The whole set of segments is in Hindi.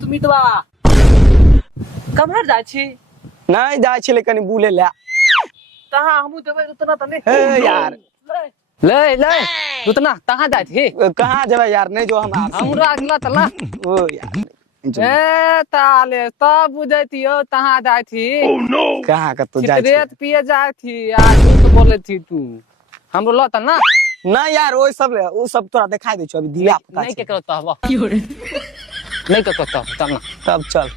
তুমি তো कमहर जाइ छी नहीं जाए छले कनी बुले ले तहां हमहु देबै उतना त नहीं ए यार ले ले उतना तहां जाइ छी कहां जेबे यार नहीं जो हम हमरा अगला तला ओ यार ए ताले तब बुझैतियो तहां जाइ छी कहां का तो जाए रेत पिए जाइ छी यार तू तो बोले थी तू हमरो ल त ना ना यार वो सब तोरा दिखाई दे छ अभी ढीला पता नहीं के करत हवा नहीं के करत तब ना तब चल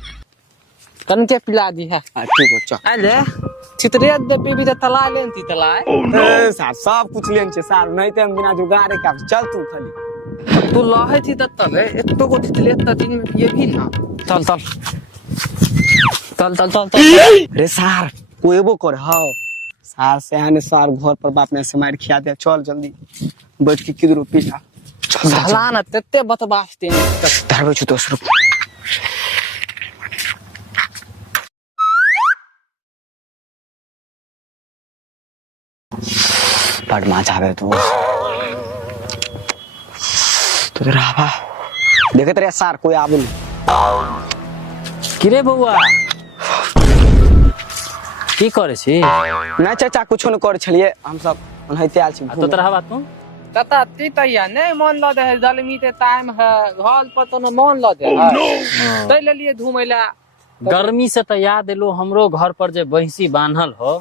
कनके पिला दी है ठीक हो चल अरे चितरेत दे पीबी त तला लेन ती तला ए सार सब कुछ लेन छे सार नहीं त हम बिना जुगाड़े का चल तू खाली तू लहे थी त तले एक तो को चितरेत त दिन में ये भी ना चल चल चल चल चल चल रे सार कोएबो कर हां सार से आने सार घर पर बाप ने से मार खिया दे चल जल्दी बैठ के किधर पीछा चल साला ना तते बतबास्ते धरबे छु 10 रुपया बड़ मजा आवे तू तो राबा देखत रे सार कोई आबुल किरे बउआ की करे छी ना चाचा कुछो न कर छलिए हम सब ओनहते आल छी तो तरहवा तू तता ती तैया नहीं मन ल दे जलमी ते टाइम है घर पर तो न मन ल दे तै ले लिए घुमैला गर्मी से तो याद एलो हमरो घर पर जे भैंसी बांधल हो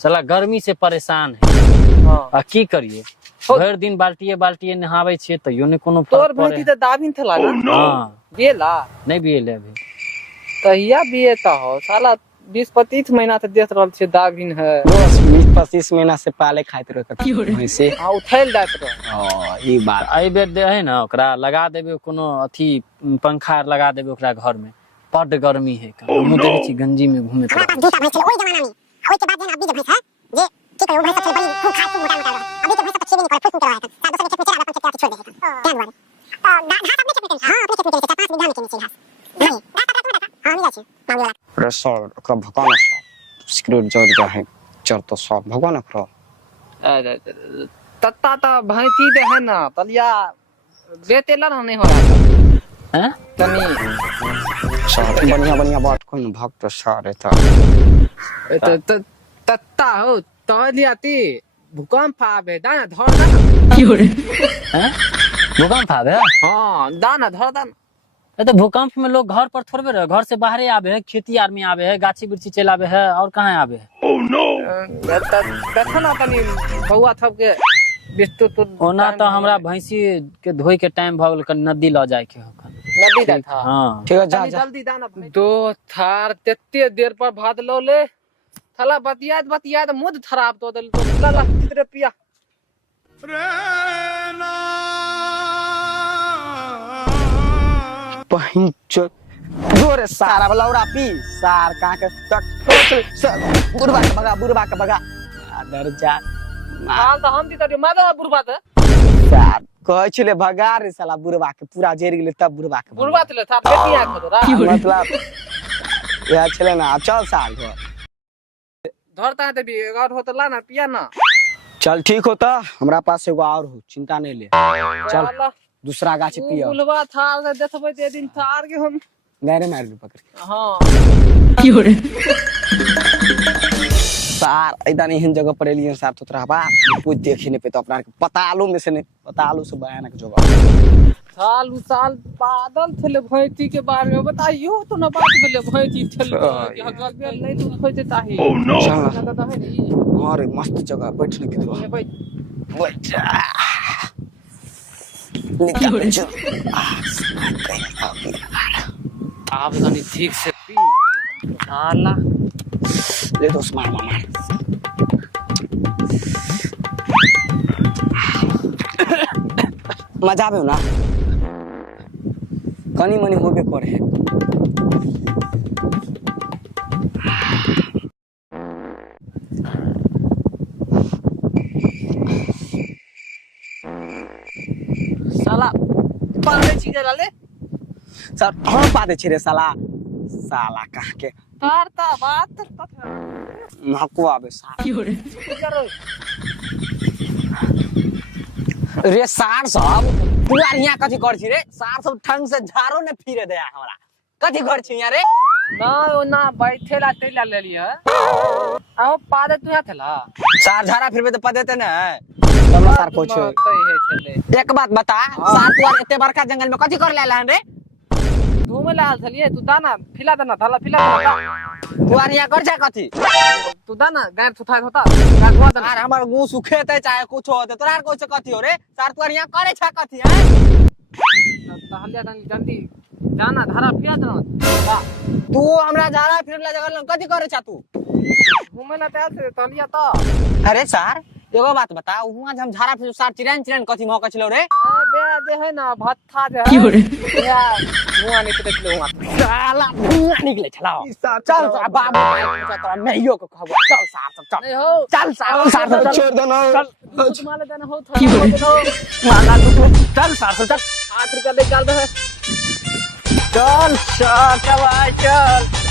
चला गर्मी से परेशान है आ की करिए भर दिन बाल्टिए नहावे छिए त यो ने कोनो तोर भैंसी त दाबिन थला ना हां बेला नहीं बिएले अभी तहिया बिएता हो साला 20-25 महीना से देख रहल छे दाबिन है 20-25 महीना से पाले खाइत रह भैंसी हां उठैल जात रह हां ई बात आई बेर दे है ना ओकरा लगा देबे कोनो अथी पंखा लगा देबे ओकरा घर में बड गर्मी है हमहु देखे छी गंजी में घूमे ओई जमाना में ओई के बाद जेना अभी जे भैंस है जे की करू भैंस बड़ी खूब खा खूब मोटा अभी के भैंस छेबे नहीं करे फुस करवा है ता दूसरे खेत में चला अपन खेत छोड़ दे है त्यान वाले घास अपने खेत में हां अपने खेत में 5 बीघा में के घास नहीं हां मिला छी मांगला रसोल का भगवान सिक्योर जोर जा है चर तो सब भगवान करो अरे तत्ता ता भैंसी दे है ना तलिया बेतेला ना नहीं हो रहा हैं तनी सब बढ़िया बात कोन भक्त सारे था तत्ता हो तलियाती भूकंप आवे दाना धर दाना हैं भूकंप आवे हां दाना धर दाना ए तो भूकंप में लोग घर पर थोड़बे रहे घर से बाहर आवे है खेती आदमी आवे है गाछी बिरछी चल आवे है और कहां आवे है ओह नो देखो ना तनी बउआ थब के बिस्तु तो ओना तो हमरा भैंसी के धोई के टाइम भ गेल कन नदी ल जाय के नदी दा था हां ठीक है जा जल्दी दाना दो थार तेते देर पर भाद लो ले थला बतियात मुद खराब तो दल तो ला कितरे पिया पहुंच जोरे सारा लौड़ा पी सार का के तक बुरबा के भगा आदर जा हां तो हम दी तो मादा बुरबा त सार कह छले भगा रे साला बुरबा के पूरा जेर गेले तब बुरबा के बुरबा तले था बेटिया खदरा मतलब या छले ना चल साल धरता देबी और हो तो ला ना पिया ना चल ठीक होता हमरा पास एगो और हो चिंता नहीं ले चल दूसरा गाछ पियो बुलवा थार से देखबे ते दिन थार के हम गहरे मार दू पकड़ के हां की हो रे सार ऐदा नहीं हिन जगह पर एलियन सार तो रहबा कुछ देखे नहीं पे तो अपना पतालो में से नहीं पतालो से भयानक जगह साल बादल थले भैंसी के बारे में बताइयो तो ना बात बोले भैंसी थल कि हगल बेल नहीं तू खोज देता है ओह नो अरे मस्त जगह बैठने की दो बैठ निकल जो आप तनी ठीक से पी साला ले दो स्मार मामा मजा आवे ना कनी मनी होबे करे साला पाले चीज लाले सर हम पादे छिरे साला साला कह के तारता बात महको आवे साला रे सार सब तू यार यहाँ कथी कर छी रे सार सब ठंग से झारो ने फिरे दे हमरा कथी कर छी यहाँ रे ना ओना बैठेला तेला ले लिया आओ पादे तू थेला सार झारा फिरबे तो पदेते न चलो सार पूछो एक बात बता सार तू यार एते बड़का जंगल में कथी कर लेला रे घूमे ला आल छलिए तू दाना फिला दाना थाला फिला दाना तू यार यहाँ कर जा कथी तू दाना गाय थुथा होता गागवा दाना यार हमर मुंह सुखेते चाहे कुछ होते तोरा यार कोई से कथी हो रे सार तू यार यहाँ करे छा कथी है तहलिया दानी जल्दी जाना धारा फिरा दाना तू हमरा झारा फिरला जगह कथी करे छा तू घूमे ला तैयार से तहलिया तो अरे सार एगो बात बता वहां हम झारा फिर सार चिरन चिरन कथी मौका चलो रे बे दे है ना भत्था जे है यार मुआ निकले चलो वहां साला धुआं निकले छलाओ चल सार बाबू तोरा मैयो को कहबो चल सार सब चल नहीं हो चल सार सार सब छोड़ दो ना चल तुम्हारे देना हो थोड़ा माला तू चल सार सब चल 8 रुपया ले डाल दे चल चल चल